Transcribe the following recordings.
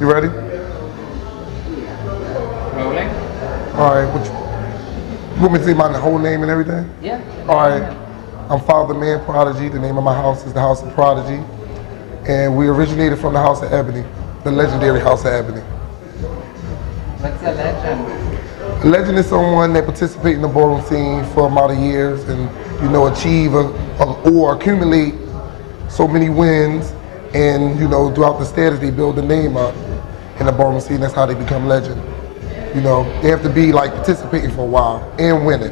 You ready? Rolling? All right. You want me to say my whole name and everything? Yeah. All right. I'm Father Mann Prodigy. The name of my house is the House of Prodigy. And we originated from the House of Ebony, the legendary House of Ebony. What's a legend? A legend is someone that participates in the ballroom scene for amount of years and, achieve or accumulate so many wins, and, throughout the status, they build the name up in the ballroom scene. That's how they become legend. They have to be like participating for a while and winning.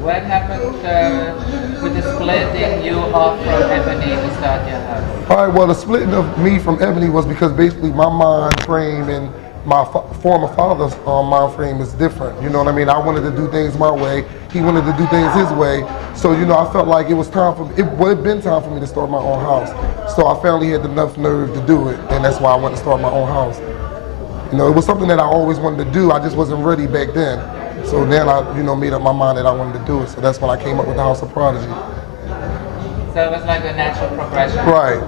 What happened with the splitting you off from Ebony to start your house? All right, well, the splitting of me from Ebony was because basically my mind frame and my former father's mind frame is different. You know what I mean? I wanted to do things my way. He wanted to do things his way. So, I felt like it was time for me. It would have been time for me to start my own house. So I finally had enough nerve to do it, and that's why I wanted to start my own house. It was something that I always wanted to do. I just wasn't ready back then. So then I, made up my mind that I wanted to do it. So that's when I came up with the House of Prodigy. So it was like a natural progression. Right.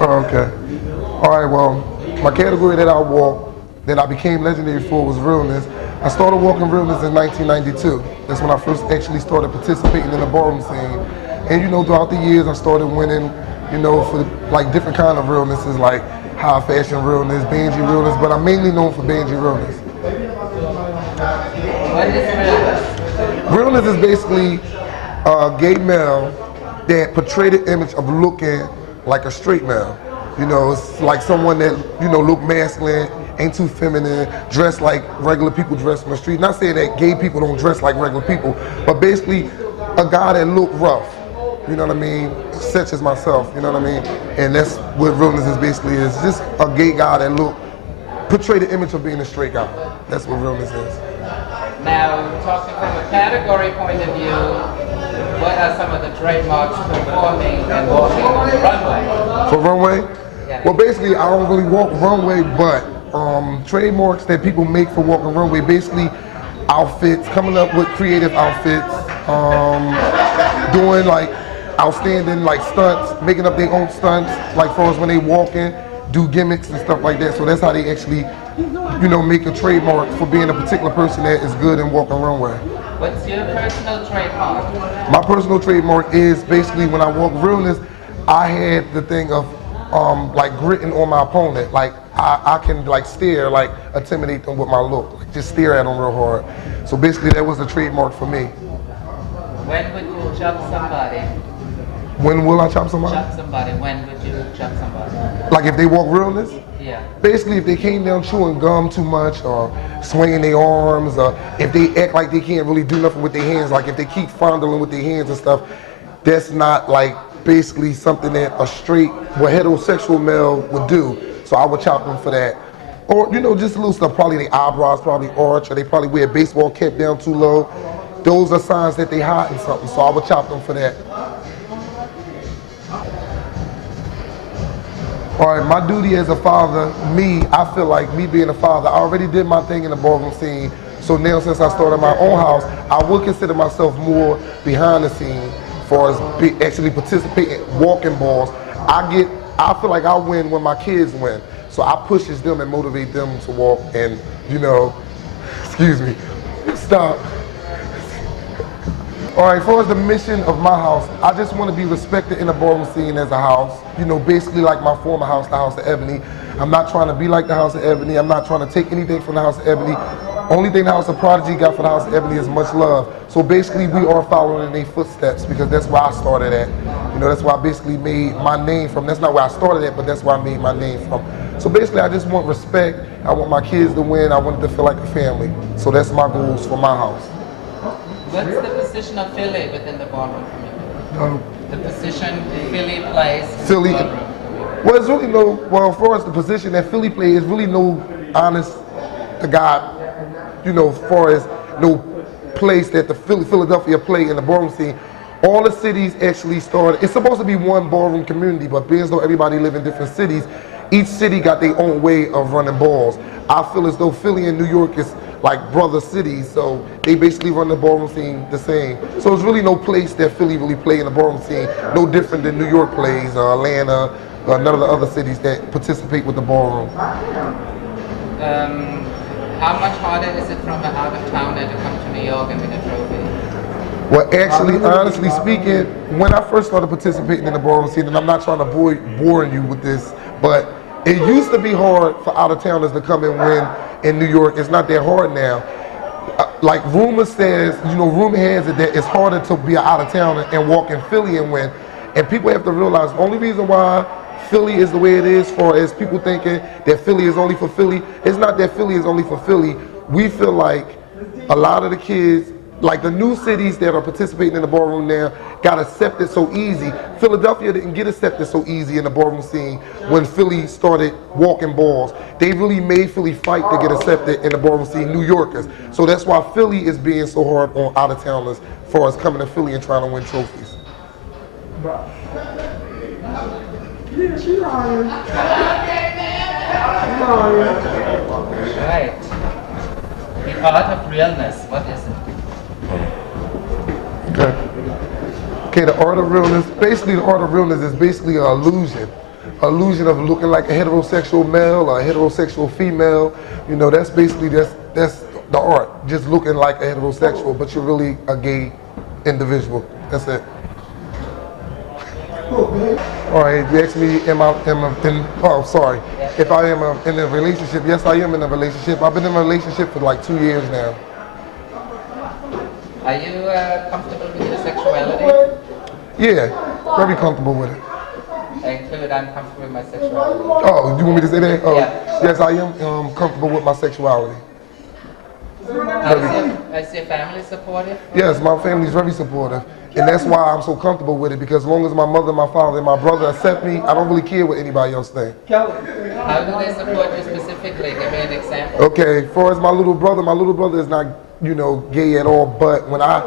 Okay. All right, well, my category that I became legendary for was realness. I started walking realness in 1992. That's when I first actually started participating in the ballroom scene. And throughout the years I started winning, for like different kind of realnesses, like high fashion realness, Banji realness, but I'm mainly known for Banji realness. What is realness? Realness is basically a gay male that portrayed the image of looking like a straight male. It's like someone that, look masculine, ain't too feminine, dress like regular people dress on the street. Not saying that gay people don't dress like regular people, but basically a guy that look rough, you know what I mean? Such as myself, you know what I mean? And that's what realness is basically, is just a gay guy that portray the image of being a straight guy. That's what realness is. Now, talking from a category point of view, what are some of the trademarks performing and walking on the runway? For runway? Yeah. Well, basically, I don't really walk runway, but trademarks that people make for walking runway, basically outfits, coming up with creative outfits, doing like outstanding like stunts, making up their own stunts, like for us when they walk in, do gimmicks and stuff like that. So that's how they actually, make a trademark for being a particular person that is good in walking runway. What's your personal trademark? My personal trademark is basically when I walk realness, I had the thing of like gritting on my opponent. Like I can like stare, like intimidate them with my look, like just stare at them real hard. So basically that was the trademark for me. When would you chop somebody? When will I chop somebody? Chop somebody. When would you chop somebody? Like if they walk realness? Yeah. Basically, if they came down chewing gum too much, or swinging their arms, or if they act like they can't really do nothing with their hands, like if they keep fondling with their hands and stuff, that's not like basically something that a straight, heterosexual male would do. So I would chop them for that. Or, just a little stuff, probably their eyebrows probably arch, or they probably wear a baseball cap down too low. Those are signs that they hiding something, so I would chop them for that. All right, my duty as a father, I feel like me being a father, I already did my thing in the ballroom scene. So now since I started my own house, I would consider myself more behind the scene for actually participating, walking balls. I feel like I win when my kids win. So I pushes them and motivate them to walk and, excuse me, stop. All right, as far as the mission of my house, I just want to be respected in the ballroom scene as a house. Basically like my former house, the House of Ebony. I'm not trying to be like the House of Ebony. I'm not trying to take anything from the House of Ebony. Only thing the House of Prodigy got for the House of Ebony is much love. So basically we are following in their footsteps because that's where I started at. That's where I basically made my name from. That's not where I started at, but that's where I made my name from. So basically I just want respect. I want my kids to win. I want it to feel like a family. So that's my goals for my house. What's the position of Philly within the ballroom community? The position Philly plays in Philly, the ballroom community? well, it's really as far as the position that Philly plays, is really no honest to God, as far as no place that the Philadelphia play in the ballroom scene. All the cities actually started, it's supposed to be one ballroom community, but being as though everybody live in different cities, each city got their own way of running balls. I feel as though Philly and New York is like brother cities, so they basically run the ballroom scene the same. So there's really no place that Philly really play in the ballroom scene, no different than New York plays, Atlanta, none of the other cities that participate with the ballroom. How much harder is it from an out-of-towner to come to New York and win a trophy? Well, actually, honestly speaking, when I first started participating in the ballroom scene, and I'm not trying to bore you with this, but it used to be hard for out-of-towners to come and win in New York. It's not that hard now. Like rumor says, rumor has it that it's harder to be an out-of-towner and walk in Philly and win. And people have to realize the only reason why Philly is the way it is, for as people thinking that Philly is only for Philly, it's not that Philly is only for Philly. We feel like a lot of the kids, like the new cities that are participating in the ballroom now, got accepted so easy. Philadelphia didn't get accepted so easy in the ballroom scene when Philly started walking balls. They really made Philly fight to get accepted in the ballroom scene, New Yorkers. So that's why Philly is being so hard on out-of-towners for us coming to Philly and trying to win trophies. Yeah, she's lying. Right. The art of realness, what is it? Okay, the art of realness, basically the art of realness is basically an illusion. Illusion of looking like a heterosexual male or a heterosexual female. That's basically, that's the art. Just looking like a heterosexual, but you're really a gay individual. That's it. All right, you asked me, if I am in a relationship. Yes, I am in a relationship. I've been in a relationship for like 2 years now. Are you comfortable with your sexuality? Yeah, very comfortable with it. I include I'm comfortable with my sexuality. Oh, you want me to say that? Oh, Yeah. Yes, I am comfortable with my sexuality. Is your family supportive? Yes, my family's very supportive. And that's why I'm so comfortable with it, because as long as my mother, my father, and my brother accept me, I don't really care what anybody else thinks. How do they support you specifically? Give me an example. Okay, as far as my little brother is not, gay at all, but when I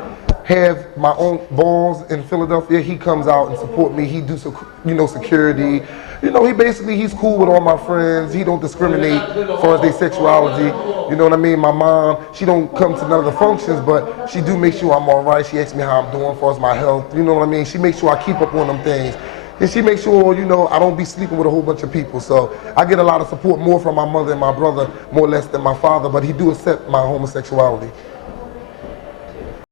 have my own balls in Philadelphia, he comes out and support me. He do, security. He's cool with all my friends. He don't discriminate as far as their sexuality. You know what I mean? My mom, she don't come to none of the functions, but she do make sure I'm all right. She asks me how I'm doing as far as my health. You know what I mean? She makes sure I keep up on them things. And she makes sure, I don't be sleeping with a whole bunch of people. So I get a lot of support more from my mother and my brother, more or less than my father, but he do accept my homosexuality.